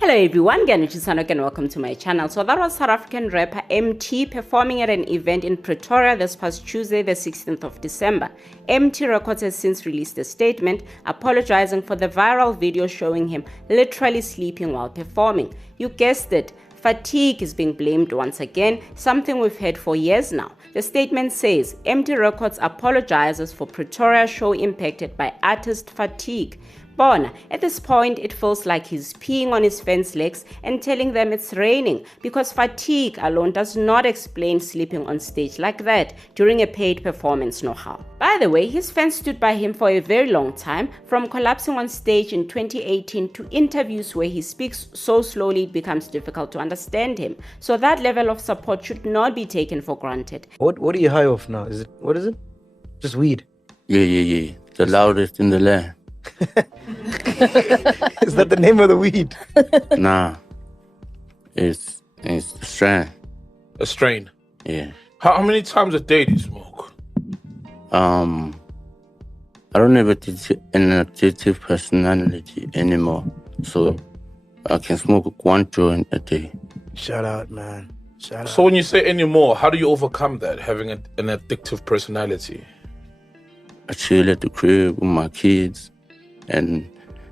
Hello everyone, Ganuchi Sanok and welcome to my channel. So that was South African rapper MT performing at an event in Pretoria this past Tuesday, the 16th of December. MT Records has since released a statement apologizing for the viral video showing him literally sleeping while performing. You guessed it, fatigue is being blamed once again, something we've heard for years now. The statement says, MT Records apologizes for Pretoria show impacted by artist fatigue. Bona, at this point, it feels like he's peeing on his fans' legs and telling them it's raining because fatigue alone does not explain sleeping on stage like that during a paid performance know-how. By the way, his fans stood by him for a very long time, from collapsing on stage in 2018 to interviews where he speaks so slowly it becomes difficult to understand him. So that level of support should not be taken for granted. What are you high off now? What is it? Just weed? Yeah. The loudest in the land. Is that the name of the weed? Nah. It's a strain. A strain? Yeah. How many times a day do you smoke? I don't have an addictive personality anymore. So I can smoke one joint a day. Shout out, man. Shout out. So when you say anymore, how do you overcome that, having an addictive personality? I chill at the crib with my kids. And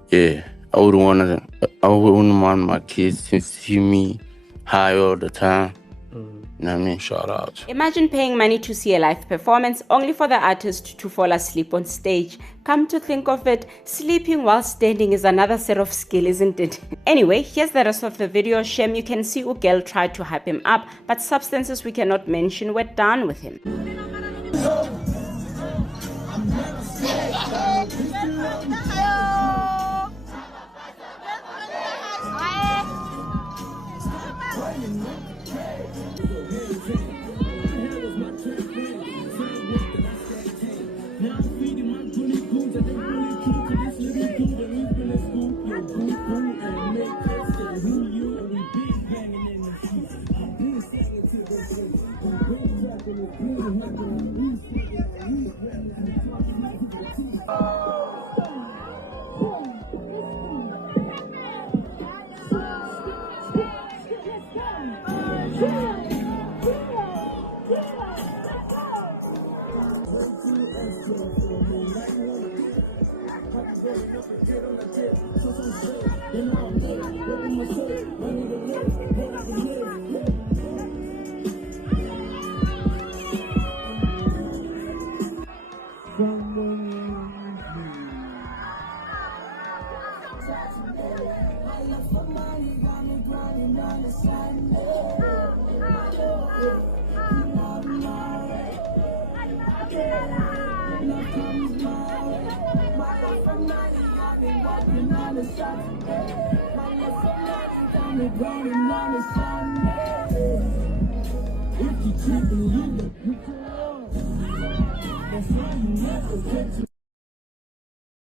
yeah, I wouldn't want my kids to see me high all the time. You know what I mean? Shout out. Imagine paying money to see a live performance only for the artist to fall asleep on stage. Come to think of it, sleeping while standing is another set of skill, isn't it? Anyway, here's the rest of the video. Shem, you can see Ugel tried to hype him up, but substances we cannot mention were done with him. If you